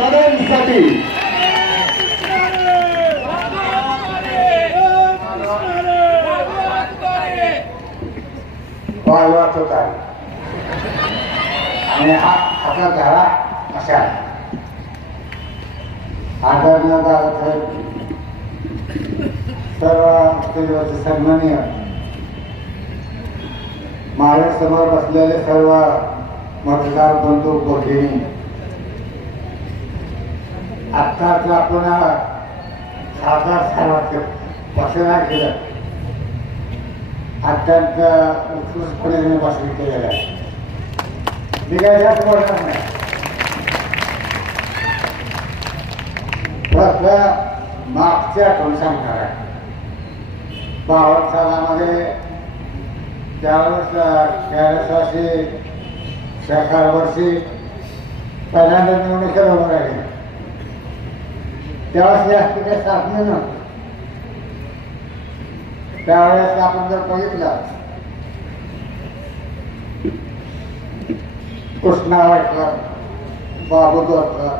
दादांसाठी वाजवत होता आणि आपला झाला अशा आदरणीय दादासाहेब सर्व सन्माननीय माझ्यासमोर बसलेले सर्व मतदार बंधू भगिनी, आत्ताच आपण खासदार साहेबांचं भाषण केलं, अत्यंत उत्कृष्टपणे भाषण केलेलं आहे. मी काय जास्त बोलणार नाही. फक्त मागच्या आठवण सांगणार आहे. 52 सालामध्ये त्यावेळेस सरकार वर्षी पहिल्यांदा निवडणुकीला उभं राहिले. त्यावेळेस जास्त काही साधने नव्हतं. त्यावेळेस आपण जर बघितलं, कृष्णा वाटकर, बाबू दोरकर,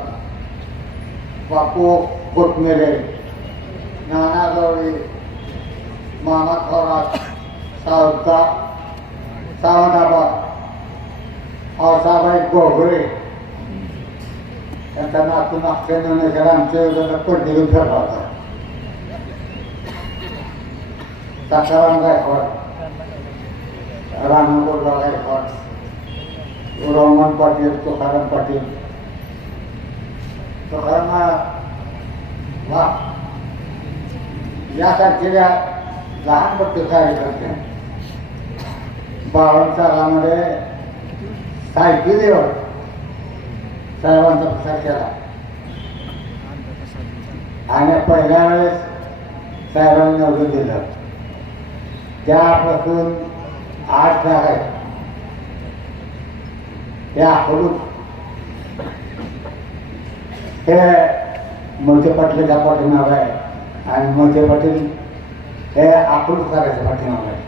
बापू कोटमेरे, नाना गवळी, मामा थोरात, सावंताबा, पावसाबाई गोगरे, त्यांच्या नातून अक्षय आमच्या पडली घेऊन ठरला होता. सखाराम गायकवाड, रामगोपाळ गायकवाड, रोमन पाटील, तुकाराम पाटील, तुकाराम वा यासारख्या लहान मोठे कार्यकर्ते 52 सालामध्ये सायकलीवर साहेबांचा प्रचार केला आणि पहिल्या वेळेस साहेबांनी निवडून दिलं. त्यापासून 8 जागा आहेत त्या आकडून हे मोठे पाटलाच्या पाठीमाग आहे आणि मोठे पाटील हे आकडून करायचं पाठीमाग आहे.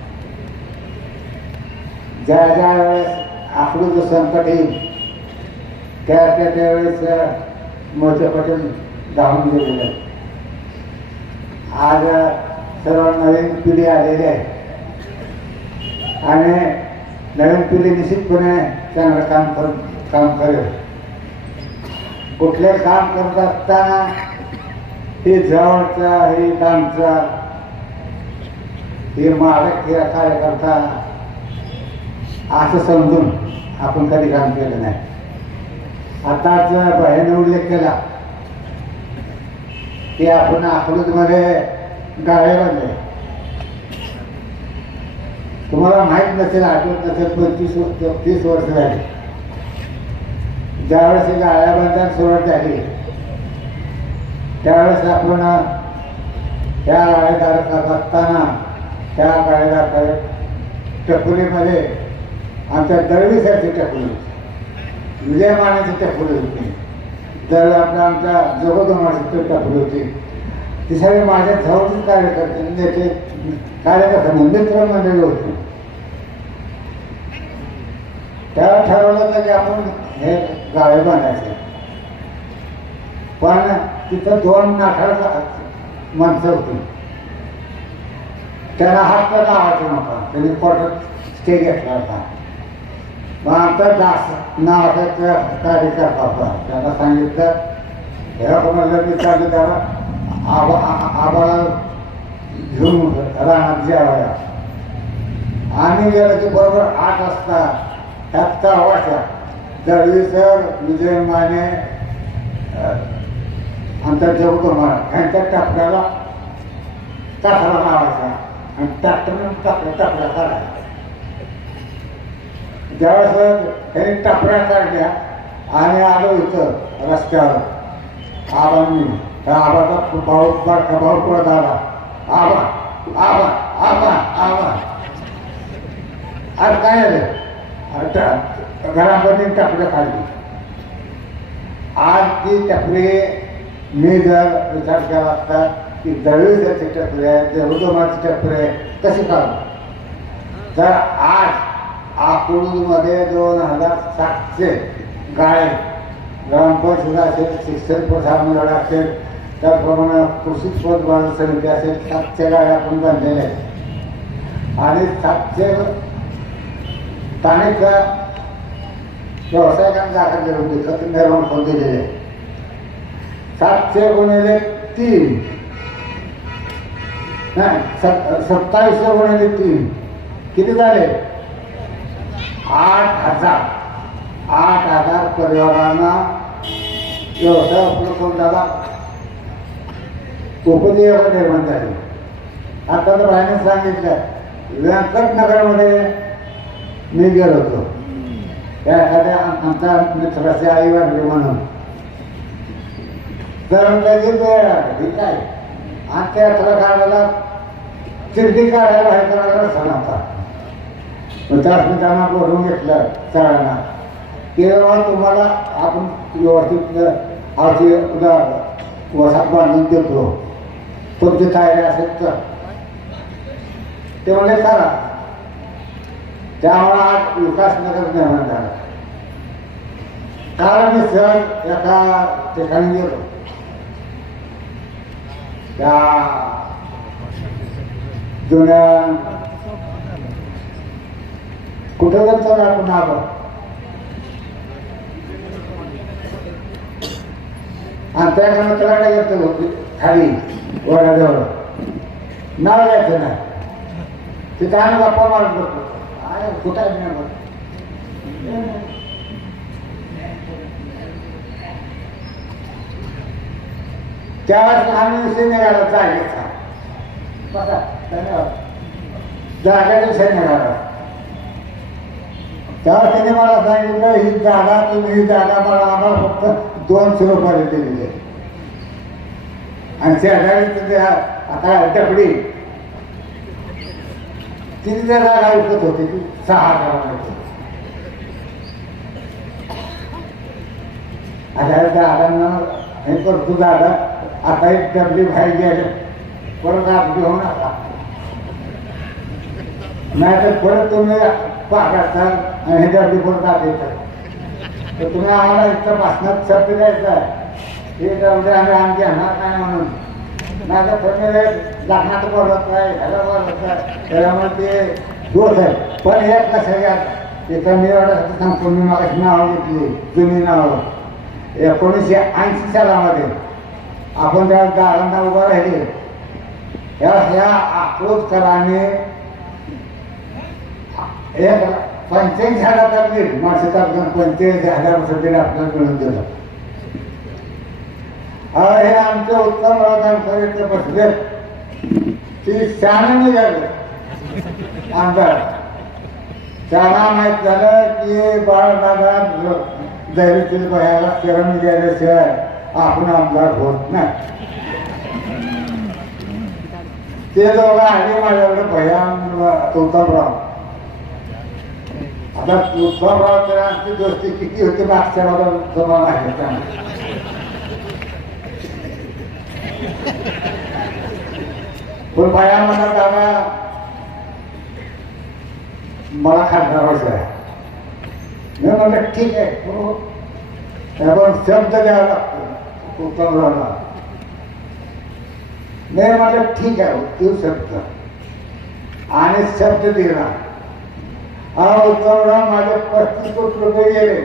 ज्या ज्या वेळेस आकडूचं संकट येईल त्यावेळेस मोठे पाटील धावून गेलेले. आज सर्व नवीन पिढी आलेली आहे आणि नवीन पिढी निश्चितपणे चांगलं काम करेल. कुठले काम करत असताना हे जवळचा, हे लांबचा, हे मालक, हे कार्यकर्ता असं समजून आपण कधी काम केलं नाही. आताच बहिणी उल्लेख केला की आपण अकलूजमध्ये गाळे बांधले. तुम्हाला माहीत नसेल, आठवत नसेल, 30 वर्ष झाली ज्यावेळेस ही गाळ्या बांधण्यास सुरुवात झाली त्यावेळेस आपण त्या गाळेदार करत असताना त्या गाळेदार टपुरीमध्ये आमच्या दळवीसाठी टपुरी, विजयमानाची टपुरी होती, दळ आपल्या आमच्या जगोदमाची टपुरी होती. ती सगळे माझ्या जवळचे कार्यकर्ते, त्याचे कार्यकर्ते मित्र मंडळी होती. त्याला ठरवलं होतं की आपण हे गाळे बांधायचे. पण तिथं 2 नाठाळ माणसं होती, त्याला हात लावायचा नव्हता. त्यांनी कोर्टात स्टे घेतला होता. मग आमचा दास नावाचा कार्यकर्ता होता, त्याला सांगितलं ह्या कोणाला विचारलं त्याला आबाळा घेऊन राहणार जेवायला. आम्ही गेलो की बरोबर 8 वाजता 7 वाजता दळवी सर, विजय माने, आमच्या जगदोमा ह्यांच्या टाकड्याला टाकला लावायचा आणि ट्रॅक्टरने टाकड्या काढायचा. ज्यावेळेस ह्यांनी टाकड्या काढल्या आणि आलो इथं रस्त्यावर, आबांनी त्या आबाचा भाऊ पळत आला, आबा आबा आबा आबा. आज काय झालं, घरामध्ये टपरे काढली. आज ती टपरे मी जर विचार केला असता की दळवीचे टपरे आहे, जगदोमाचे टपरे कसे काढू, तर आज अकलूजमध्ये 2700 गाळे ग्रामपंचायत असेल, शिक्षण प्रसार मंडळ असेल, त्याप्रमाणे कृषी उत्पन्न समिती असेल, 700 गाड्या आपण बांधलेल्या आहेत आणि 700 स्थानिक व्यावसायिकांना जागा देऊन खत निर्माण करून दिलेले आहे. 700 गुणिले 3 नाही 2700 गुणिले 3 किती झाले? 8,000 परिवारांना व्यवसाय आपलं कोणाला उपजीविका निर्माण झाली. आता तर बाईने सांगितलं व्यंकटनगरमध्ये मी गेलो होतो, त्या एखाद्या आमच्या मित्राची आई वाढली म्हणून, तर लगेच वेळ आली काय आणि त्या काढायला चिरडी काढायला हे करायला सण होता. त्यात त्यांना बोलवून घेतलं सगळ्यांना, तेव्हा तुम्हाला आपण व्यवस्थित आधी वसात बांधून देतो, तुमची तयारी असेल तर ते म्हणजे करा. त्यामुळे आज विकासनगर निर्माण झाला. कारण मी सहज एका ठिकाणी गेलो, त्या जुन्या कुठं जातो आपण आलो आणि त्याकडनं तलाडा येतो खाली वडाजवळ, नाव घ्यायचं नाही. तिथं आम्ही गप्पा मारत बसलो, कुठं आहे नाही बघ. त्यावेळेस आम्ही विषय निघाला जागेचा, बघा धन्यवाद, जागेचा विषय निघाला. तेव्हा त्याने मला सांगितलं ही जागा तुम्ही, ही जागा मला आम्हाला फक्त 200 रुपये दिलेली आहे आणि शेजारी आता टपडी किती जागा विकत होती ती 6,000. आता दादांना हे करतो दादा, आता एक टपडी बाहेर गेले परत आज घेऊन आता नाही तर परत तुम्ही पाहता आणि हे टपडी परत आत येतात, तर तुम्ही आम्हाला इथं भाषणात शब्द द्यायचा हे टपडी आम्ही आमची येणार नाही म्हणून. नाही तर तुम्ही लग्नात बोलत नाही, ह्याला बोलत नाही, त्याच्यामुळे ते दोष आहे. पण एक लक्षात घ्या, तिथं मी एवढं सांगतो, मी मला नावं घेतली जुनी नावं. 1980 सालामध्ये आपण त्या दारांना उभं राहिले, ह्या अक्रोधकराने एक 85,000 माणसाचा 85,000 आपल्याला मिळून दिलं. हे आमचे उत्तमराव आमच्या बसले, ती शाळा निघाले आमदार. त्याला माहीत झालं की बाळदादा दैवितील बघायला शरण गेल्याशिवाय आपण आमदार होत नाही. ते दोघं आधी माझ्याकडे भयान उत्तमराव. आता उत्तमराव तर आमची दोस्ती किती होती मागच्या जमा आहे त्यामुळे पण बाया मला दादा मला खासदार व्हायचं आहे. मी म्हटलं ठीक आहे, पण शब्द द्यावा लागतो उत्तमरावला. मी म्हटलं ठीक आहे तू शब्द, आणि शब्द दिला. हा उत्तमराव माझे 35 कोटी रुपये गेले.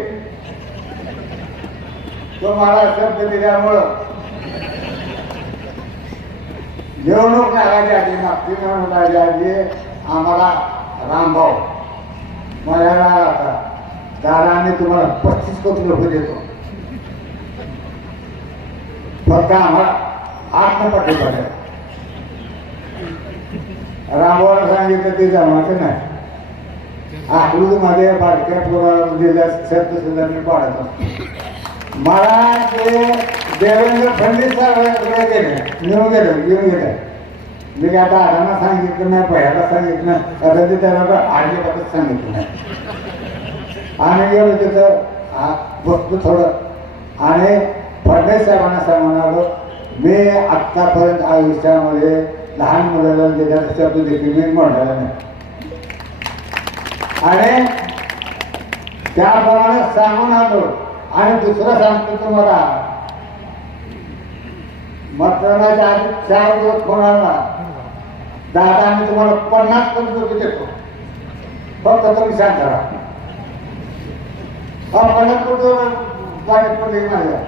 तो मला शब्द दिल्यामुळं निवडणूक लागायची आधी, मागची निवडणूक लागायची आधी आम्हाला रामभाऊ मला दाराने तुम्हाला 35 कोटी रुपये देतो, फक्त आम्हाला आत्मपट्टी पडेल. रामभाऊला सांगितलं ते जमायचं नाही. अकलूजमध्ये बारक्या पोराला दिल्या शब्द सुद्धा मी पाडत असतो. मला ते देवेंद्र फडणवीस गेले निवडून गेलं येऊन गेलं. मी काय आता आरांना सांगितलं नाही, पहिल्याला सांगितलं नाही, कदाचित त्याला आजीबातच सांगितलं नाही. आम्ही गेलो तिथं बसतो थोडं आणि फडणवीस साहेबांना सांगून मी आत्तापर्यंत आयुष्यामध्ये लहान मुलाला दिलेला शब्द देखील मी म्हणलेला नाही आणि त्याप्रमाणे सांगून आलो आणि दुसरं सांगतो तुम्हाला, मतदानाच्या आधी 4 दिवस फोन आला, दादा आम्ही तुम्हाला 50 कोटी रुपये देतो, फक्त तुम्ही शांत राहा. 50 कोटी पाणी पडले माझ्या.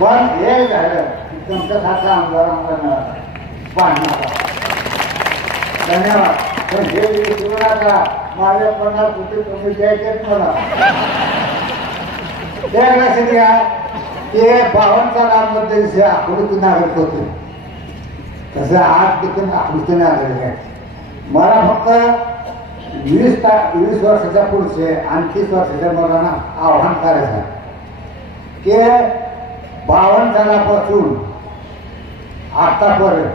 पण हे झालं तुमच्या खासा आमदार आम्हाला पाहणार. धन्यवाद. पण हे विसरू नका, माझे 50 कोटी तुम्ही द्यायचेच मला. ते लक्षात घ्या, ते 52 सालामध्ये आकृती नागरिक होते, तसं आज देखील आकृती नागरिक आहे. मला फक्त 20 वर्षाच्या पुढचे आणि 30 वर्षाच्या मुलांना आव्हान करायचं की 52 सालापासून आतापर्यंत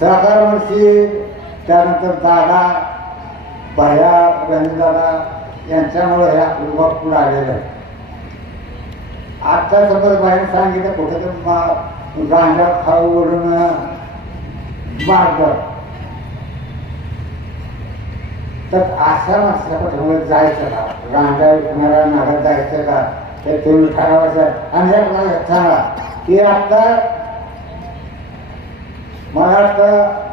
सहकार मंत्री, त्यानंतर दादा, भैया, रणदादा यांच्यामुळे ह्या विभाग पुढे आलेला आहे. आजच्या समज बाहेर सांगितलं कुठेतरी गांजा खाऊ ओढून मारतात, तर अशा माणसाला जायचं का? गांजा विकणारा नागत जायचं का? ते तुम्ही ठरवायचं. आणि सांगा की आता मला वाटतं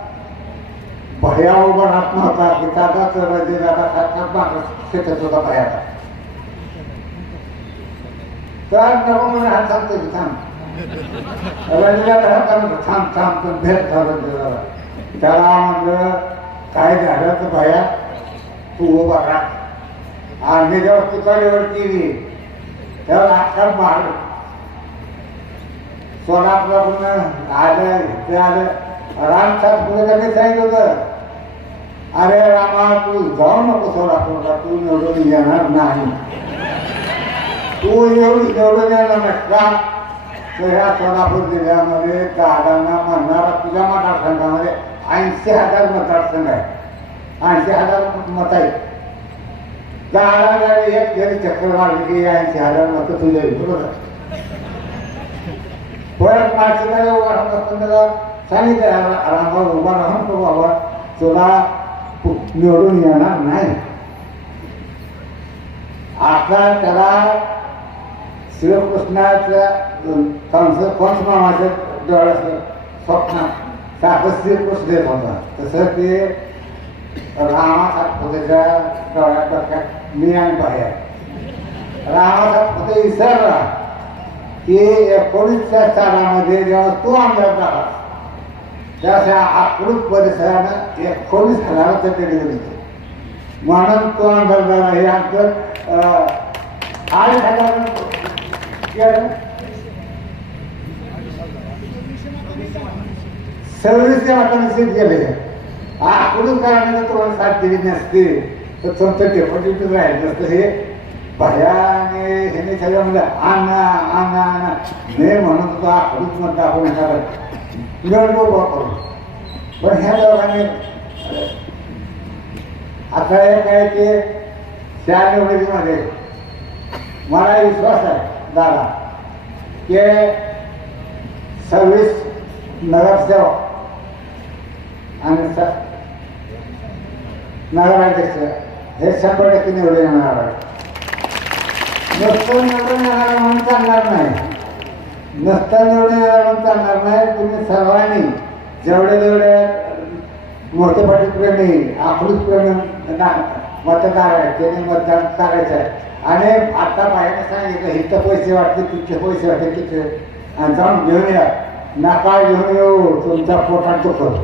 भया उभा राहत नव्हता की दादा तर दादा खात शेतात होता भयाचा. तर नको म्हणून हात सांगतो की थांब रंजनाला थांब थांब पण भेट झालं. त्याला म्हणलं काय झालं तर भया तू उभा राह. आणि जेव्हा तुकाडीवर केली तेव्हा आजकाल मारलं. सोलापूरला आलं इथे आलं. राम सातपुतेला मी सांगितलं होतं, अरे रामा तू जाऊ नको सोलापूरला, तू निवडून येणार नाही. तू निवडून येणार नसला तर ह्या सोलापूर जिल्ह्यामध्ये दादांना म्हणणारा तुझ्या मतदारसंघामध्ये 80,000 मतदारसंघ आहे. 80,000 मत आहेत. दादा एक जरी चक्कर मारली की 80,000 मत तुझ्या बरोबर. परत माणसाला उभा राहत असताना सांगितलं रामावर उभा राहून तो बाबा तुला निवडून येणार नाही. आता त्याला श्रीकृष्णाच्या कंसमामाच्या डोळ्याचं स्वप्न सातच श्रीकृष्ण देत होता, तसं ते रामा सातपुतेच्या डोळ्यात डोक्यात मी आणि बाहेर. रामा सातपुते विसरला की 19च्या सालामध्ये जेव्हा तो आमदार झाला त्याच्या आकृत परिसरानं 19,000 केले गेले, म्हणून तो आमदार झाला. हे आमचं 26 निश्चित गेले. आकृत करायला तुम्हाला साथ दिली नसते तर तुमचं डेप्युटी राहिलं नसतं. हे भयाने हे सगळं म्हणजे आणा आणा आणा मी म्हणत होतो आकृत म्हणतो आपण एखादं निवडणूक करू. पण ह्या दोघांनी आता हे काय की त्या निवडणुकीमध्ये मला विश्वास आहे दादा की 26 नगरसेवक आणि नगराध्यक्ष हे 100% निवडून येणार आहे. नुसतं निवडून येणार म्हणून चालणार नाही, नुसतं निवडून येणार म्हणून चालणार नाही. तुम्ही सर्वांनी जेवढे जेवढे मोठे पाटील प्रेमी आकृत प्रेमी मतदार आहेत त्यांनी मतदान करायचं आहे. आणि आता बाहेर सांगितलं इथं पैसे वाटते तुमचे पैसे वाटते तिथे आणि जाऊन घेऊन या. नका घेऊन येऊ, तुमच्या पोटात दुखत.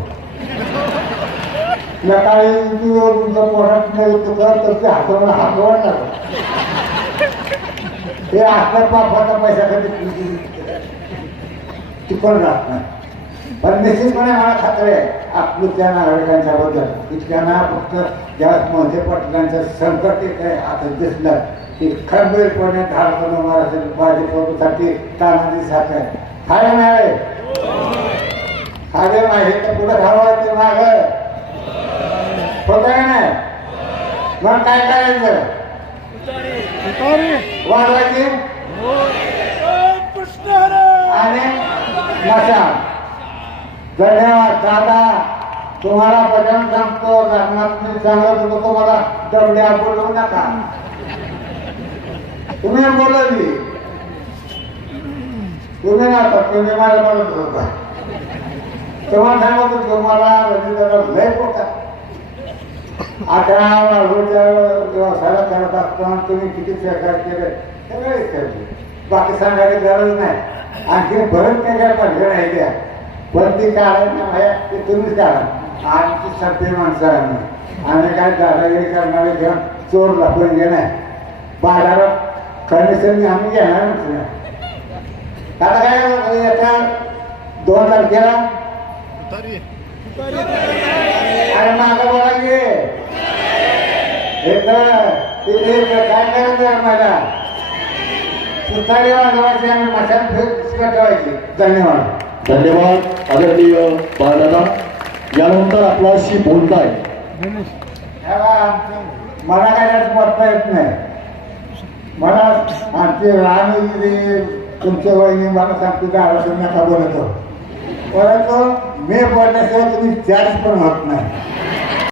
नका येऊ तुमच्या पोटात नाही दुखत तर ते हातावर हात वाढला हे आपल्या बापाचा पैशासाठी टिकून राहत नाही. पण निश्चितपणे मला खात्री आहे आकृत्या नागरिकांच्याबद्दल इतक्यांना फक्त ज्यावेळेस मोठे पाटलांचं संकट येत आहे आता दिसलं की खंबीरपणे धाडकन महाराष्ट्र भाजपसाठी तानाजी साथ आहे. खाय नाही खावे मागे तर पुढे खावं ते माग होत आहे ना. मग काय करायचं वाढवायची आणि मशा. धन्यवाद दादा. तुम्हाला बजावून सांगतो लग्नात मी सांगत होतो तुम्हाला दबड्या बोलवू नका. तुम्ही बोलवली, तुम्ही नव्हता, तुम्ही माझ्या बोलत होता. तेव्हा सांगत होतो मला लय पोटा 11 वाजूच्या व्यवसायाला करत असताना तुम्ही किती सहकार केले सगळे करते. बाकी सांगायची गरज नाही. आणखी बरंच काही काय पाहिजे नाही द्या, पण ती काढायला ते तुम्हीच काढा. आमची सत्य माणसं आहे, आम्ही काय दादागिरी करणारे घेऊन चोर लपवून घेणार बाजारात कमिशन आम्ही घेणार नाही. आता काय याचा 2 तारखेला अरे मागं बोला की काय करायचं मला सुतारी वाजवायची आणि मशान ठेवायची. धन्यवाद. धन्यवाद आदरणीय बाळदादा. यानंतर आपल्याशी बोलताय मला काय त्यात बोलता येत नाही. मला आमची राणी तुमच्या वहिनी मला सांगते दादा तुम्ही आता बोलतो, परंतु मी बोलण्याशिवाय तुम्ही चार्ज पण होत नाही.